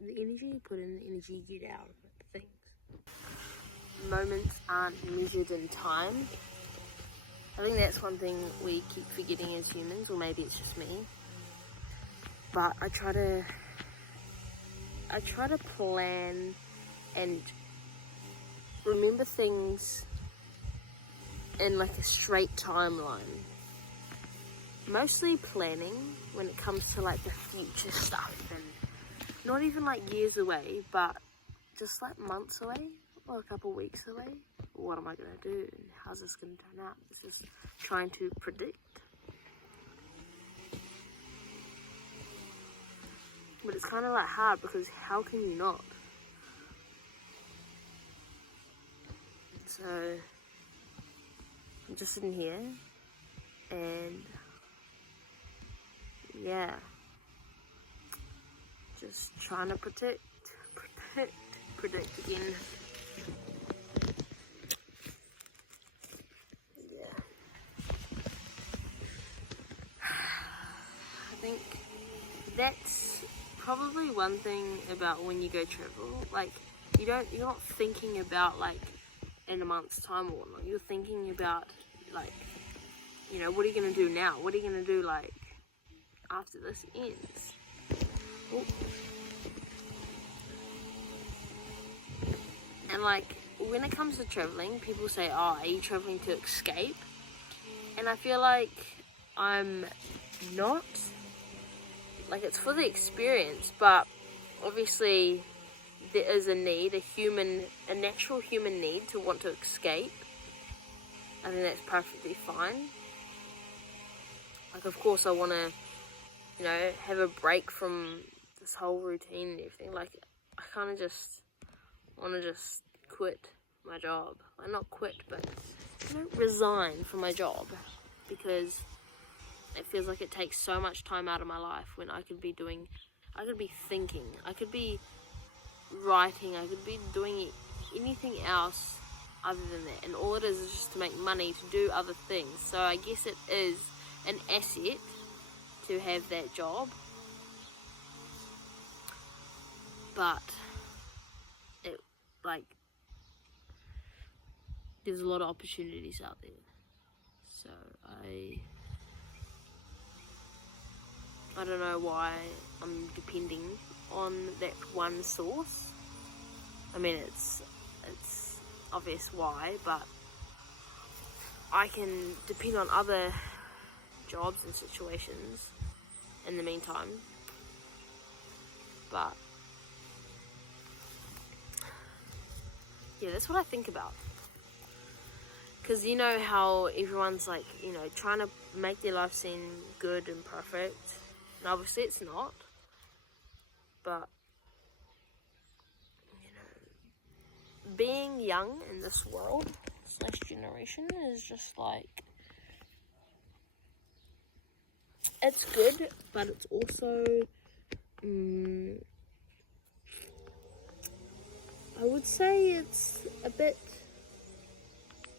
the energy you put in, the energy you get out of it, things. Moments aren't measured in time. I think that's one thing we keep forgetting as humans, or maybe it's just me. But I try to plan and remember things in like a straight timeline. Mostly planning when it comes to like the future stuff, and not even like years away, but just like months away or a couple weeks away. What am I gonna do and how's this gonna turn out? It's just trying to predict. But it's kind of like hard, because how can you not? So I'm just sitting here and yeah, just trying to predict again. Yeah. I think that's probably one thing about when you go travel. Like, you're not thinking about like in a month's time or whatnot. You're thinking about like, you know, what are you gonna do now? What are you gonna do like after this ends? Ooh. And like, when it comes to traveling, people say, oh, are you traveling to escape? And I feel like I'm not. Like, it's for the experience, but obviously there is a need, a natural human need to want to escape. I think that's perfectly fine. Like, of course I want to, you know, have a break from this whole routine and everything. Like, I kind of just want to just quit my job. Well, not quit, but, you know, resign from my job, because it feels like it takes so much time out of my life when I could be thinking, I could be writing, I could be doing anything else other than that. And all it is just to make money, to do other things. So I guess it is an asset to have that job. But it, like, there's a lot of opportunities out there. So I don't know why I'm depending on that one source. I mean, it's obvious why, but I can depend on other jobs and situations in the meantime. But yeah, that's what I think about. Because you know how everyone's like, you know, trying to make their life seem good and perfect. And obviously it's not. But, you know, being young in this world / generation is just like, it's good, but it's also, I would say it's a bit,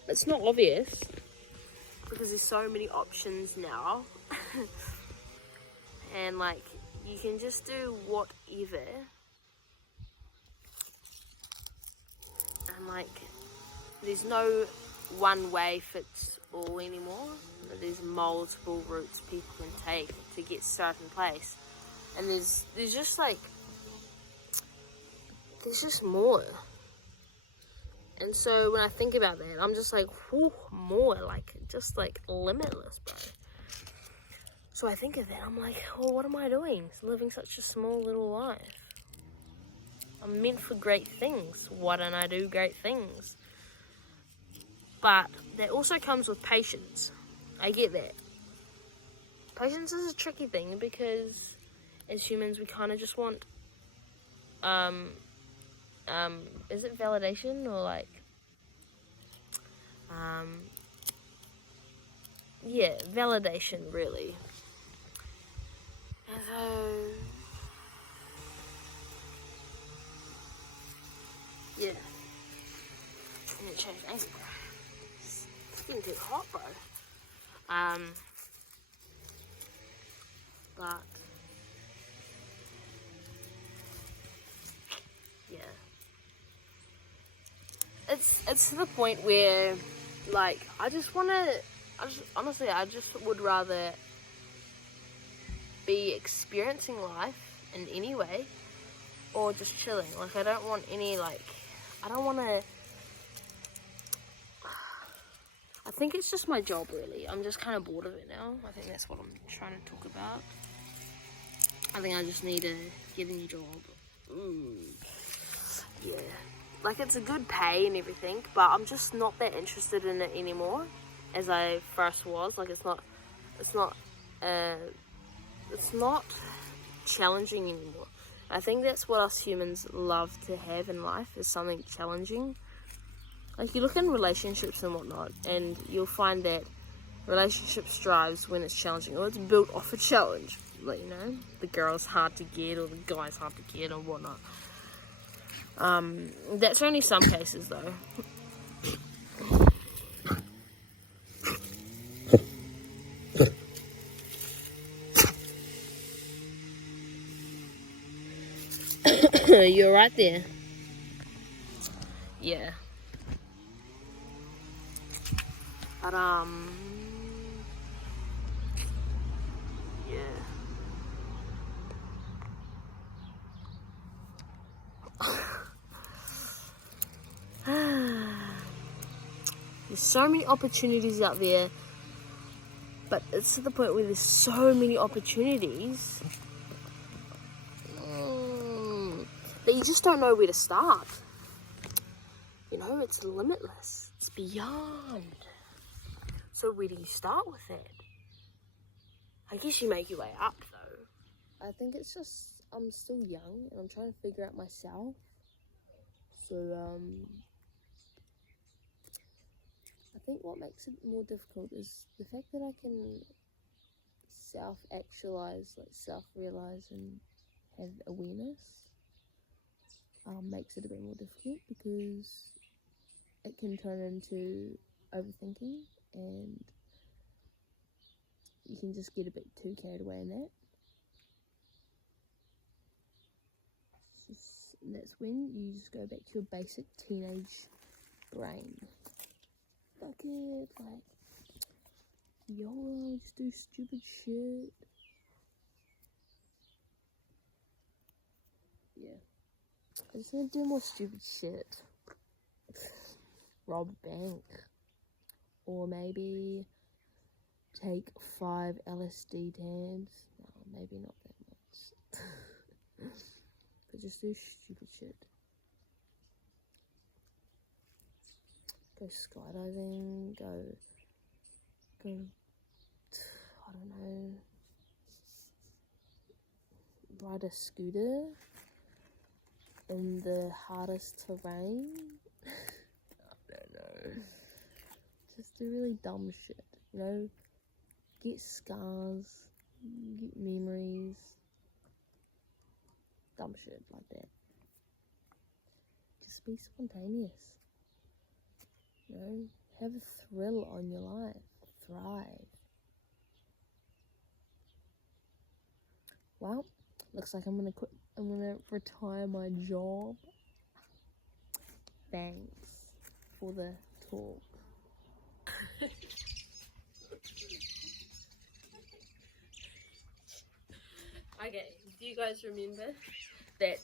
it's not obvious, because there's so many options now. And like, you can just do whatever. And like, there's no one way fits all anymore. There's multiple routes people can take to get certain place. And there's just like, there's just more. And so when I think about that, I'm just like, whew, more, like, just like limitless, bro. So I think of that, I'm like, well, what am I doing? Living such a small little life. I'm meant for great things. Why don't I do great things? But that also comes with patience. I get that. Patience is a tricky thing, because as humans, we kind of just want, is it validation or like, yeah, validation, really. And so, yeah. I need to change angle. It's getting too hot, bro. But it's to the point where, like, I just would rather be experiencing life in any way, or just chilling. Like, I don't want any, like, I don't want to, I think it's just my job, really. I'm just kind of bored of it now. I think that's what I'm trying to talk about. I think I just need to get a new job. Yeah. Like, it's a good pay and everything, but I'm just not that interested in it anymore as I first was. Like, it's not challenging anymore. I think that's what us humans love to have in life, is something challenging. Like, you look in relationships and whatnot, and you'll find that relationships thrives when it's challenging, or it's built off a challenge. Like, you know, the girl's hard to get, or the guy's hard to get, or whatnot. That's only some cases, though. You're right there. Yeah. But, yeah. There's so many opportunities out there, but it's to the point where there's so many opportunities that you just don't know where to start. You know, it's limitless. It's beyond. So where do you start with it? I guess you make your way up, though. I think it's just, I'm still young and I'm trying to figure out myself. So, I think what makes it more difficult is the fact that I can self-actualize, like self-realize and have awareness. Makes it a bit more difficult because it can turn into overthinking, and you can just get a bit too carried away in that. And that's when you just go back to your basic teenage brain. Fuck it, like, YOLO, just do stupid shit. Yeah. I just want to do more stupid shit. Rob a bank. Or maybe take 5 LSD tabs. No, maybe not that much. But just do stupid shit. Go skydiving, go, I don't know, ride a scooter in the hardest terrain. I don't know. Just do really dumb shit, you know? Get scars, get memories, dumb shit like that. Just be spontaneous. You know, have a thrill on your life. Thrive. Well, looks like I'm gonna quit. I'm gonna retire my job. Thanks for the talk. Okay, do you guys remember that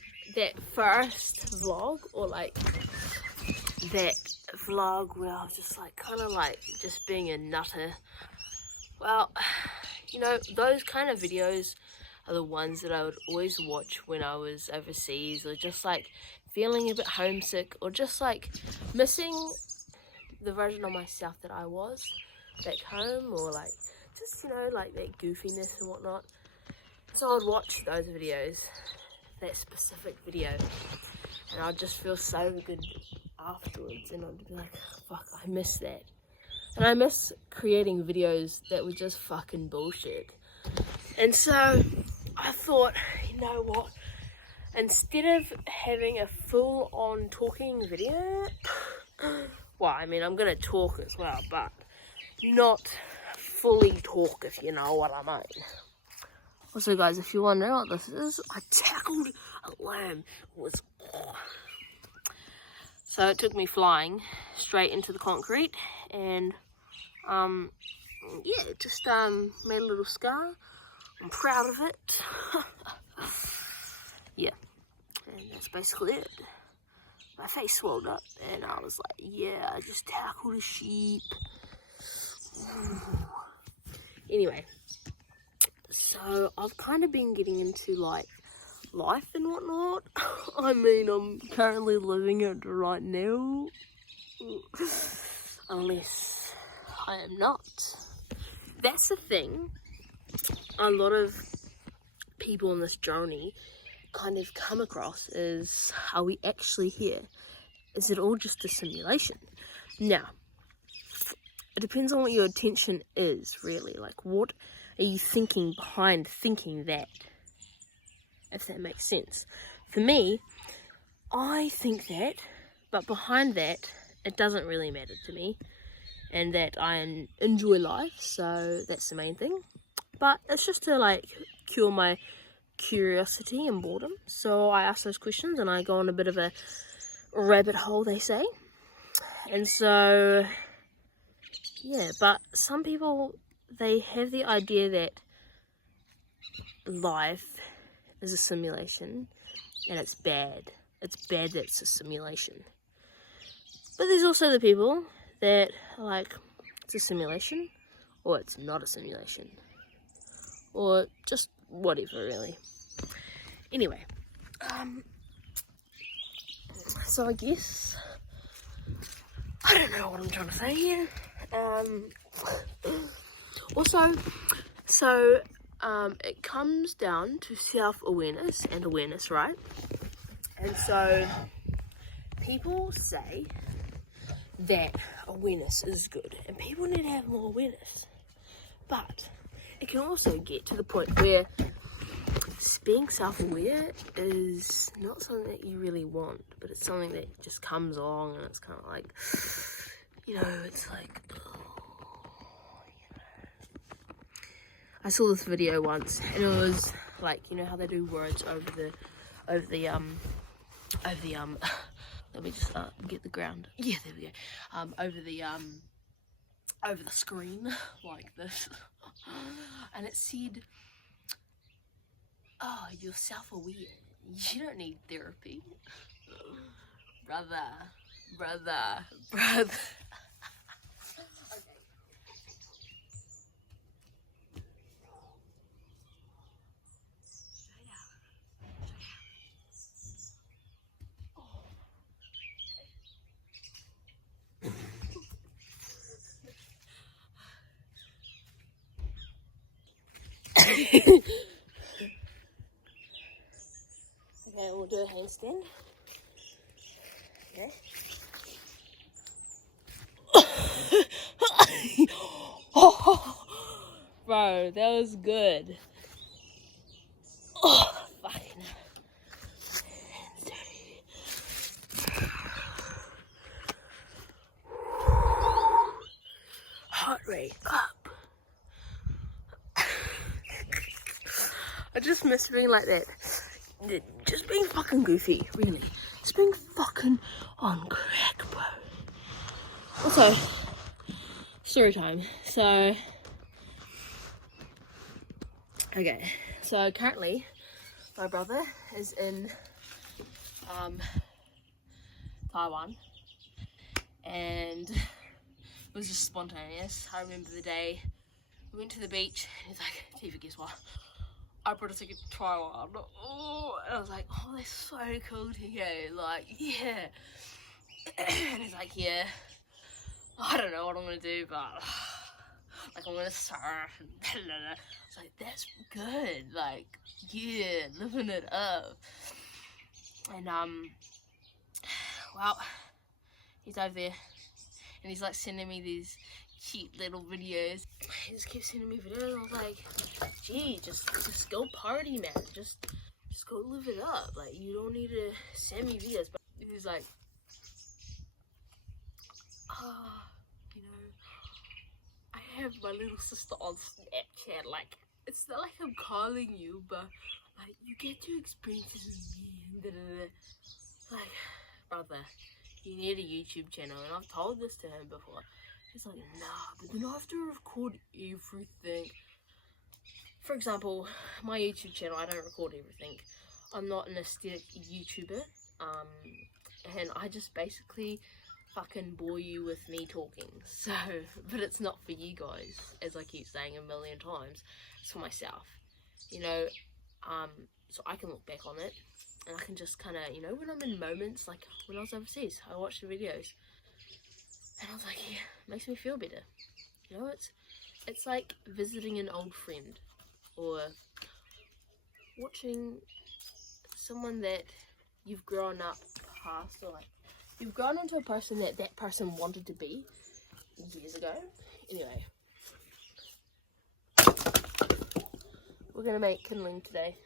first vlog, or like that vlog where I was just like kind of like just being a nutter? Well, you know, those kind of videos are the ones that I would always watch when I was overseas, or just like feeling a bit homesick, or just like missing the version of myself that I was back home, or like just, you know, like that goofiness and whatnot. So I'd watch those videos, that specific video, and I'd just feel so good afterwards, and I'd be like, fuck, I miss that. And I miss creating videos that were just fucking bullshit. And so I thought, you know what, instead of having a full-on talking video, well, I mean, I'm gonna talk as well, but not fully talk, if you know what I mean. Also, guys, if you want to know what this is, I tackled a lamb. So it took me flying straight into the concrete, and yeah, just made a little scar. I'm proud of it. Yeah, and that's basically it. My face swelled up, and I was like, yeah, I just tackled a sheep. Anyway, so I've kind of been getting into like life and whatnot. I mean, I'm currently living it right now, unless I am not. That's the thing. A lot of people on this journey kind of come across is, are we actually here? Is it all just a simulation? Now, it depends on what your attention is, really. Like, what are you thinking behind thinking that? If that makes sense. For me, I think that, but behind that, it doesn't really matter to me. And that I enjoy life, so that's the main thing. But it's just to, like, cure my curiosity and boredom. So I ask those questions and I go on a bit of a rabbit hole, they say. And so, yeah, but some people, they have the idea that life is a simulation and it's bad. It's bad that it's a simulation. But there's also the people that are like, it's a simulation or it's not a simulation. Or just whatever, really. Anyway, so I guess, I don't know what I'm trying to say here. Also, so it comes down to self-awareness and awareness, right? And so people say that awareness is good and people need to have more awareness. But it can also get to the point where being self-aware is not something that you really want, but it's something that just comes along, and it's kind of like, you know, it's like, I saw this video once, and it was like, you know how they do words over the let me just get the ground. Yeah, there we go. Over the screen like this, and it said, oh, you're self-aware. You don't need therapy. Brother. Okay, we'll do a handstand. Okay. Oh, bro, that was good. Oh, fucking. Heart rate up. I just miss being like that. Just being fucking goofy, really. Just being fucking on crack, bro. Also, story time. So, okay. So currently, my brother is in Taiwan, and it was just spontaneous. I remember the day we went to the beach, and he's like, Tifa, guess what? I brought a ticket to Taiwan. Oh, and I was like, oh, that's so cool to hear. Like, yeah. And he's like, yeah, I don't know what I'm gonna do, but like, I'm gonna surf and blah, blah, blah. I was like, that's good. Like, yeah, living it up. And well, he's over there, and he's like sending me these cute little videos. He just keeps sending me videos. I was like, gee, just go party, man. Just go live it up. Like, you don't need to send me videos. But he's like, you know, I have my little sister on Snapchat. Like, it's not like I'm calling you, but like, you get to experience this with me. Like, brother, you need a YouTube channel, and I've told this to him before. He's like, nah, but then I have to record everything. For example, my YouTube channel, I don't record everything. I'm not an aesthetic YouTuber, and I just basically fucking bore you with me talking. So, but it's not for you guys, as I keep saying a million times. It's for myself, you know. So I can look back on it, and I can just kind of, you know, when I'm in moments, like when I was overseas, I watched the videos, and I was like, yeah, it makes me feel better. You know, it's like visiting an old friend, or watching someone that you've grown up past, or like you've grown into a person that person wanted to be years ago. Anyway, we're gonna make kindling today.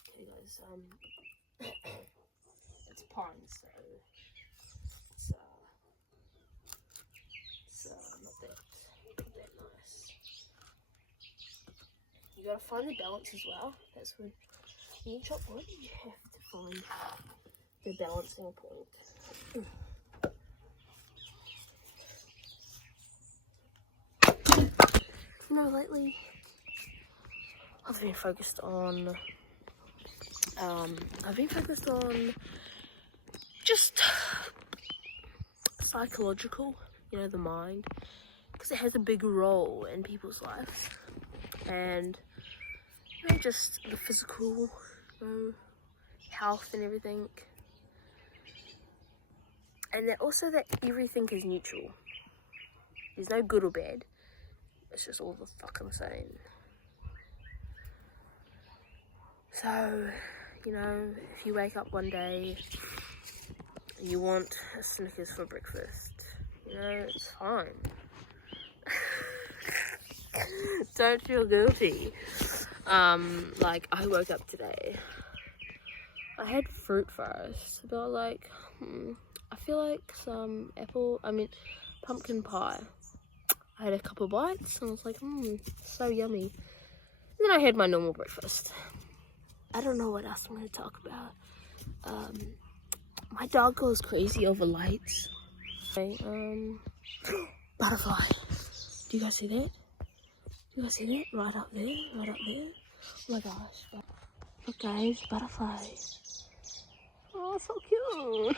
Okay guys, it's pine, so it's not that nice. You gotta find the balance as well. That's when you chop wood, you have to find the balancing point. You know, lately I've been focused on just psychological, you know, the mind, because it has a big role in people's lives, and you know, just the physical, you know, health and everything, and that also that everything is neutral. There's no good or bad. It's just all the fucking same. So, you know, if you wake up one day and you want a Snickers for breakfast, you know, it's fine. Don't feel guilty. Like, I woke up today. I had fruit first, but I was like, I feel like some pumpkin pie. I had a couple of bites and I was like, so yummy. And then I had my normal breakfast. I don't know what else I'm going to talk about. My dog goes crazy over lights. Okay, butterfly. Do you guys see that? Do you guys see that? Right up there, right up there. Oh my gosh. Look guys, butterfly. Oh, so cute.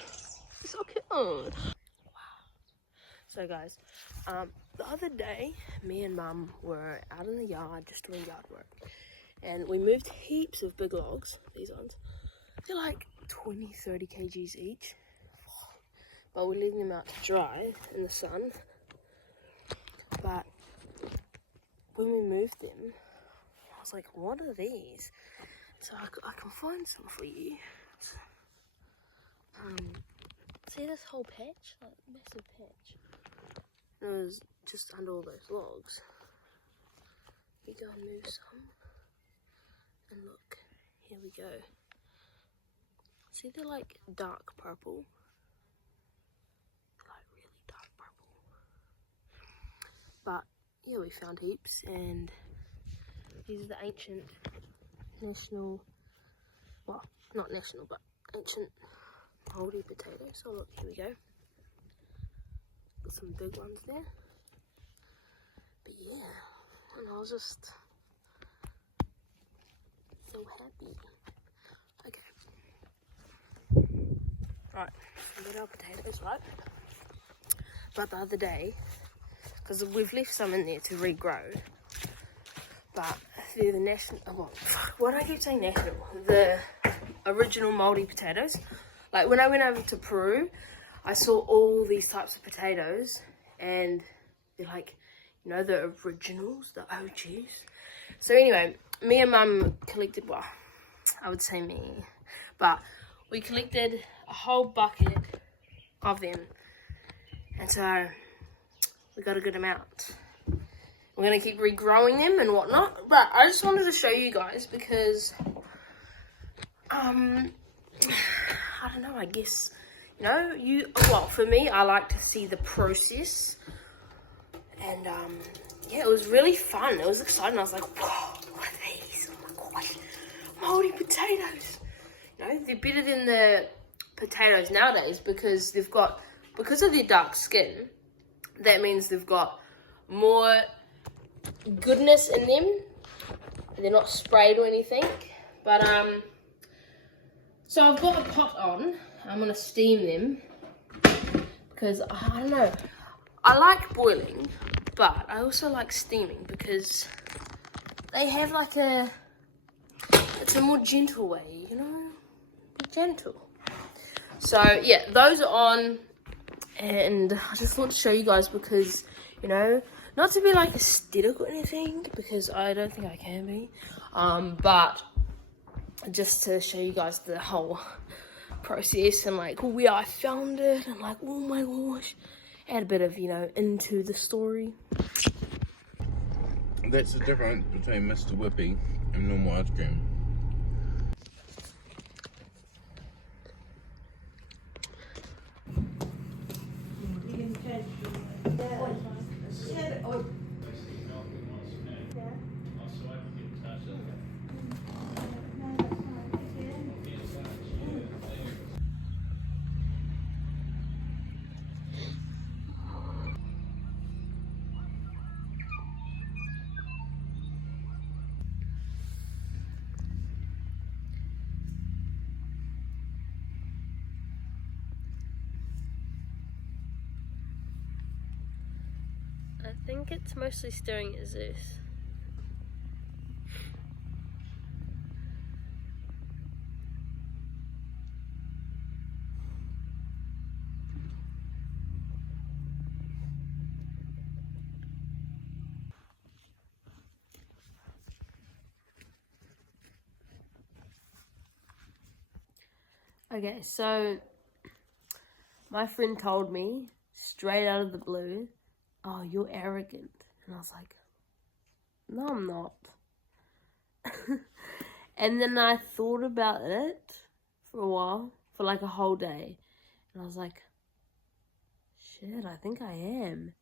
So cute. Wow. So guys, the other day, me and Mum were out in the yard just doing yard work. And we moved heaps of big logs, these ones. They're like 20, 30 kgs each. But we're leaving them out to dry in the sun. But when we moved them, I was like, what are these? So I can find some for you. See this whole patch? Like, massive patch. And it was just under all those logs. We go and move some. And look, here we go. See, they're like dark purple. Like really dark purple. But yeah, we found heaps, and these are the ancient national, well, not national, but ancient moldy potatoes. So look, here we go. Got some big ones there. But yeah, and I was just so happy. Okay. Right, we got our potatoes, right? But the other day, because we've left some in there to regrow, but they're the national, what do I keep saying national? The original moldy potatoes. Like when I went over to Peru, I saw all these types of potatoes, and they're like, you know, the originals, the OGs. So anyway, me and Mum collected, well, I would say me, but we collected a whole bucket of them, and so we got a good amount. We're going to keep regrowing them and whatnot, but I just wanted to show you guys because, I don't know, I guess, you know, well, for me, I like to see the process, and, yeah, it was really fun. It was exciting. I was like, whoa, what are these? moldy potatoes. You know, they're better than the potatoes nowadays because because of their dark skin, that means they've got more goodness in them. They're not sprayed or anything. But, so I've got a pot on. I'm going to steam them because, I don't know, I like boiling, but I also like steaming because they have like it's a more gentle way, you know, gentle. So yeah, those are on, and I just want to show you guys because, you know, not to be like aesthetic or anything, because I don't think I can be, but just to show you guys the whole process and like where I found it and like, oh my gosh, add a bit of, you know, into the story. That's the difference between Mr. Whippy and normal ice cream. I think it's mostly staring at Zeus. Okay, so my friend told me straight out of the blue, oh, you're arrogant. And I was like, no, I'm not. And then I thought about it for a while, for like a whole day. And I was like, shit, I think I am.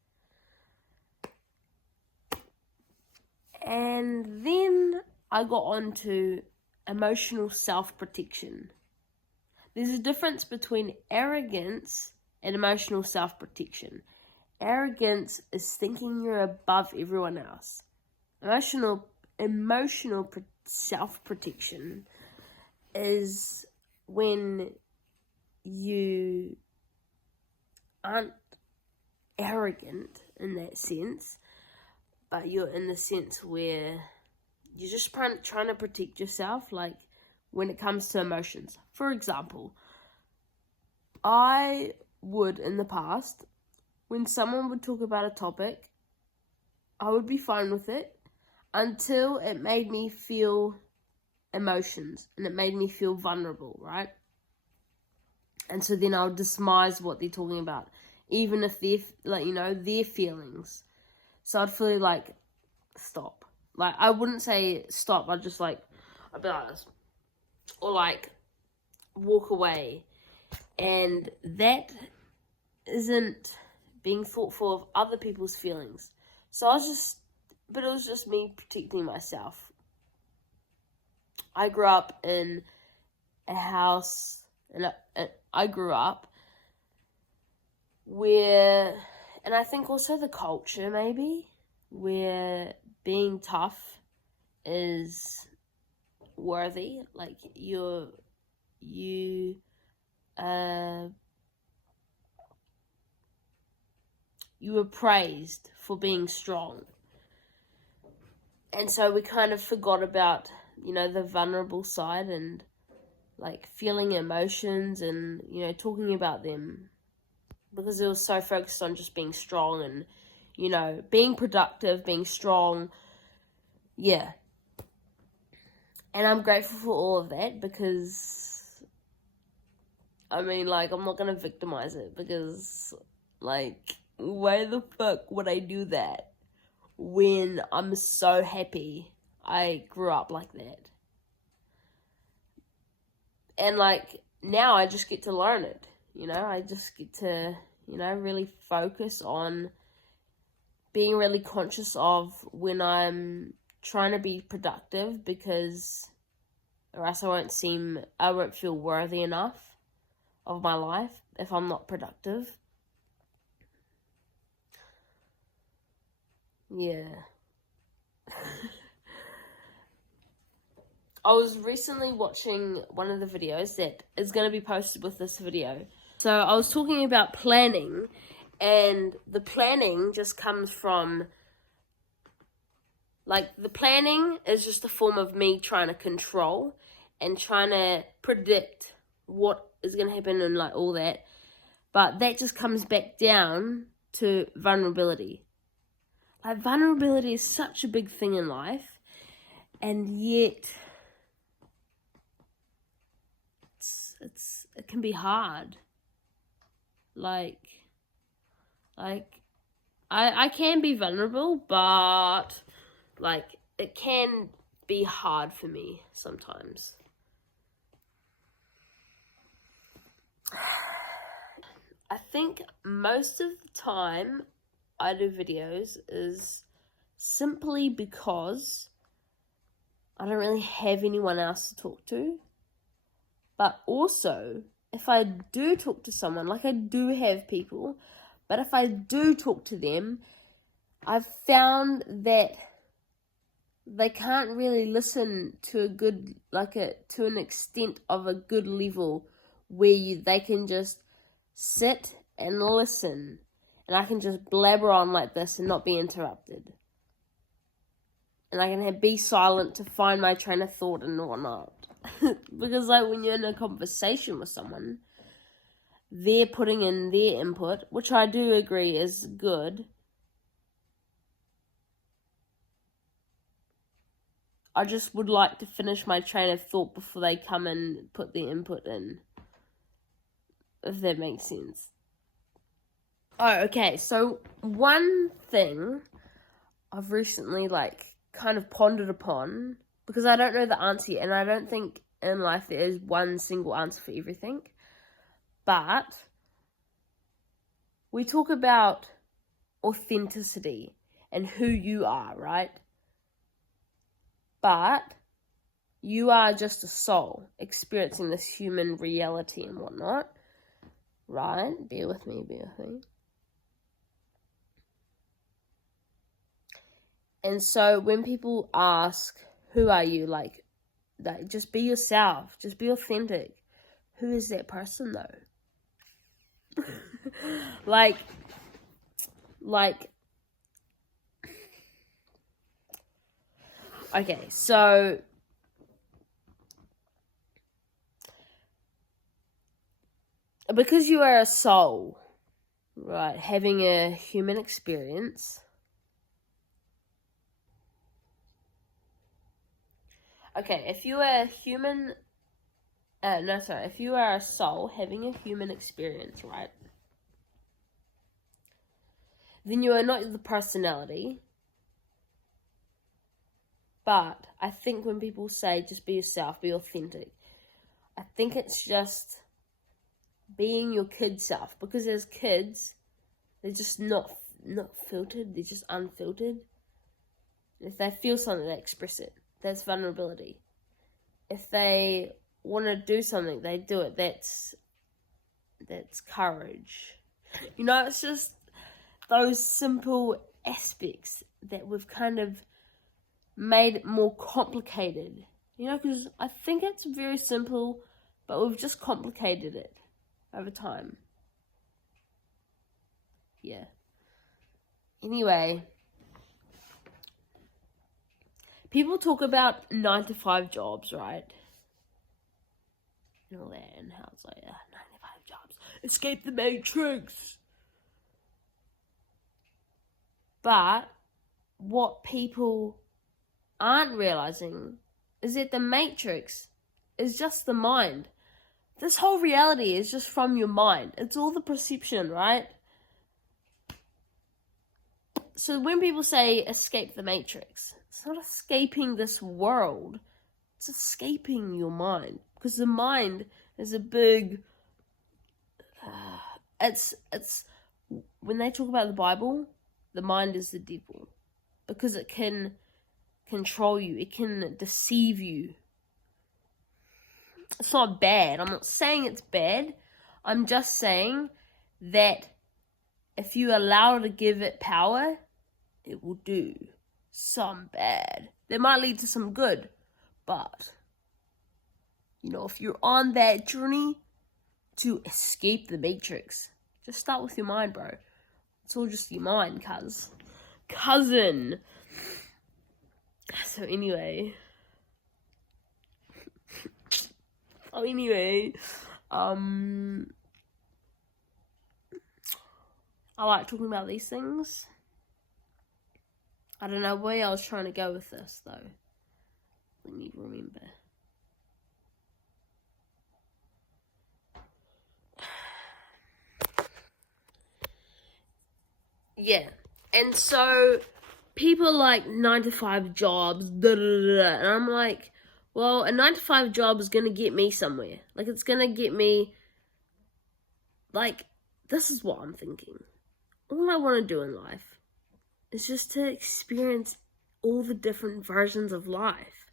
And then I got onto emotional self-protection. There's a difference between arrogance and emotional self-protection. Arrogance is thinking you're above everyone else. Emotional self-protection is when you aren't arrogant in that sense, but you're in the sense where you're just trying to protect yourself, like when it comes to emotions. For example, I would in the past, when someone would talk about a topic, I would be fine with it until it made me feel emotions and it made me feel vulnerable, right? And so then I would dismiss what they're talking about, even if they're, like, you know, their feelings. So I'd feel like, stop. Like, I wouldn't say stop, I'd just like, I'd be like this. Or like, walk away. And that isn't being thoughtful of other people's feelings. So it was just me protecting myself. I grew up in a house, and I grew up where, and I think also the culture maybe, where being tough is worthy. Like you were praised for being strong. And so we kind of forgot about, you know, the vulnerable side and like feeling emotions and, you know, talking about them, because it was so focused on just being strong and, you know, being productive, being strong. Yeah. And I'm grateful for all of that because, I mean, like, I'm not going to victimize it because, like, why the fuck would I do that when I'm so happy I grew up like that? And, like, now I just get to learn it, you know? I just get to, you know, really focus on being really conscious of when I'm trying to be productive, because or else I won't feel worthy enough of my life if I'm not productive. Yeah. I was recently watching one of the videos that is going to be posted with this video. So I was talking about planning, and the planning just comes from, like, the planning is just a form of me trying to control and trying to predict what is going to happen and, like, all that. But that just comes back down to vulnerability. Like, vulnerability is such a big thing in life, and yet it can be hard. Like I can be vulnerable, but like it can be hard for me sometimes. I think most of the time I do videos is simply because I don't really have anyone else to talk to. But also, if I do talk to someone, like I do have people, but if I do talk to them, I've found that they can't really listen to a good, to an extent of a good level where they can just sit and listen, and I can just blabber on like this and not be interrupted. And I can be silent to find my train of thought and whatnot. Because, like, when you're in a conversation with someone, they're putting in their input, which I do agree is good. I just would like to finish my train of thought before they come and put their input in, if that makes sense. Oh, okay, so one thing I've recently, kind of pondered upon, because I don't know the answer yet, and I don't think in life there is one single answer for everything. But we talk about authenticity and who you are, right? But you are just a soul experiencing this human reality and whatnot, right? Bear with me. And so when people ask, who are you? Like, just be yourself. Just be authentic. Who is that person, though? like, okay, so because you are a soul, right, having a human experience. Okay, if you are a human, if you are a soul having a human experience, right, then you are not the personality. But I think when people say just be yourself, be authentic, I think it's just being your kid self. Because as kids, they're just not filtered, they're just unfiltered. If they feel something, they express it. That's vulnerability. If they want to do something, they do it. That's courage. You know, it's just those simple aspects that we've kind of made it more complicated. You know, because I think it's very simple, but we've just complicated it over time. Yeah. Anyway, people talk about 9-to-5 jobs, right? And all that, and how it's like, 9-to-5 jobs. Escape the Matrix. But what people aren't realizing is that the Matrix is just the mind. This whole reality is just from your mind. It's all the perception, right? So when people say escape the Matrix, it's not escaping this world. It's escaping your mind. Because the mind is a big... It's when they talk about the Bible, the mind is the devil. Because it can control you. It can deceive you. It's not bad. I'm not saying it's bad. I'm just saying that if you allow it to give it power, it will do some bad. That might lead to some good, but, you know, if you're on that journey to escape the Matrix, just start with your mind, bro. It's all just your mind, cousin. So anyway, I like talking about these things. I don't know where I was trying to go with this, though. Let me remember. Yeah, and so people like 9-to-5 jobs, and I'm like, well, a 9-to-5 job is gonna get me somewhere. Like, it's gonna get me, like, this is what I'm thinking. All I want to do in life is just to experience all the different versions of life.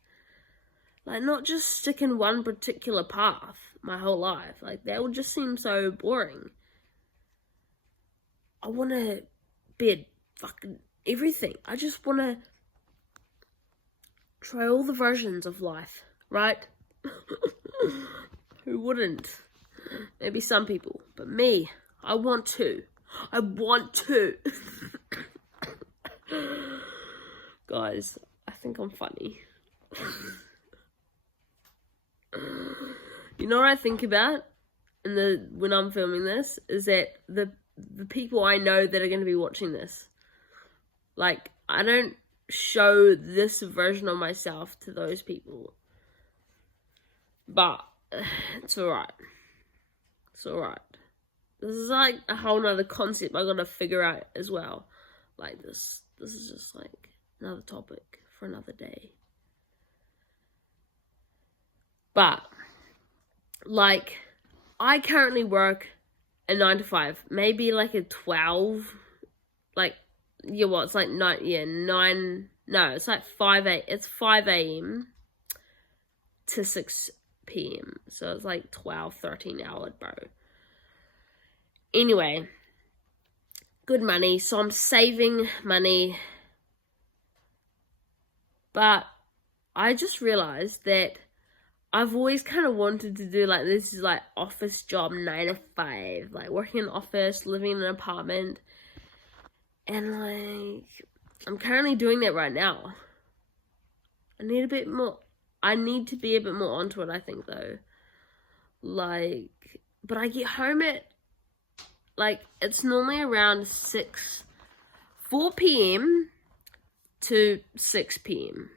Like, not just stick in one particular path my whole life. Like, that would just seem so boring. I want to be at fucking everything. I just want to try all the versions of life, right? Who wouldn't? Maybe some people, but me, I want to. Guys, I think I'm funny. You know what I think about when I'm filming this is that the people I know that are going to be watching this, like, I don't show this version of myself to those people, but it's alright. This is like a whole nother concept I gotta figure out as well. Like, this is just like another topic for another day. But, like, I currently work a 9-to-5, maybe like a 12, like, yeah, what, it's like 9, no, it's like 5 a.m. to 6 p.m, so it's like 12, 13 hours, bro. Anyway, good money, so I'm saving money, but I just realized that I've always kind of wanted to do like this like office job 9-to-5, like working in an office, living in an apartment, and like I'm currently doing that right now. I need to be a bit more onto it, I think, though. Like, but I get home at, like, it's normally around 4 p.m. to 6 p.m.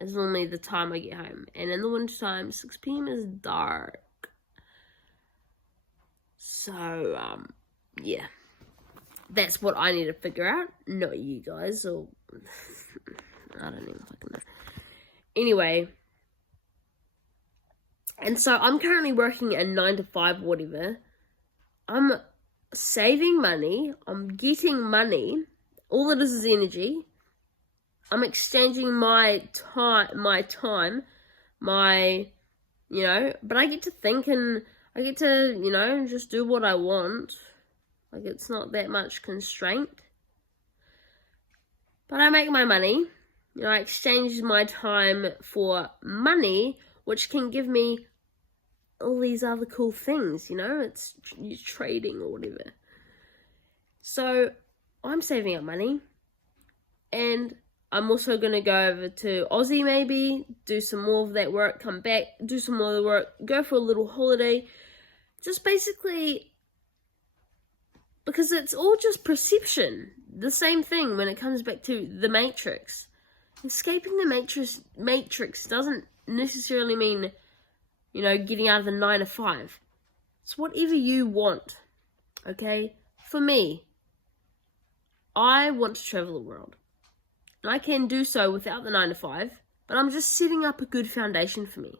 is normally the time I get home. And in the wintertime, 6 p.m. is dark. So, yeah. That's what I need to figure out. Not you guys, or I don't even fucking know. Anyway. And so I'm currently working a 9-to-5, whatever. I'm saving money. I'm getting money. All it is energy. I'm exchanging my time, you know, but I get to think and I get to, you know, just do what I want. Like, it's not that much constraint. But I make my money. You know, I exchange my time for money, which can give me all these other cool things, you know? It's trading or whatever. So, I'm saving up money. And I'm also going to go over to Aussie maybe, do some more of that work, come back, do some more of the work, go for a little holiday. Just basically, because it's all just perception. The same thing when it comes back to the Matrix. Escaping the Matrix doesn't necessarily mean, you know, getting out of the 9-to-5. It's whatever you want, okay? For me, I want to travel the world. And I can do so without the 9-to-5, but I'm just setting up a good foundation for me.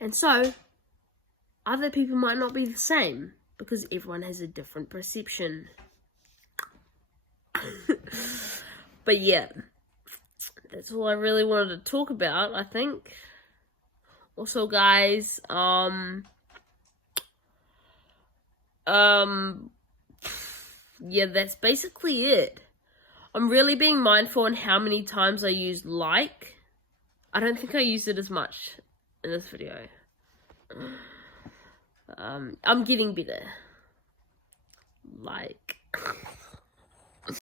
And so, other people might not be the same, because everyone has a different perception. But yeah, that's all I really wanted to talk about, I think. Also, guys, yeah, that's basically it. I'm really being mindful on how many times I use like. I don't think I used it as much in this video. I'm getting better. Like.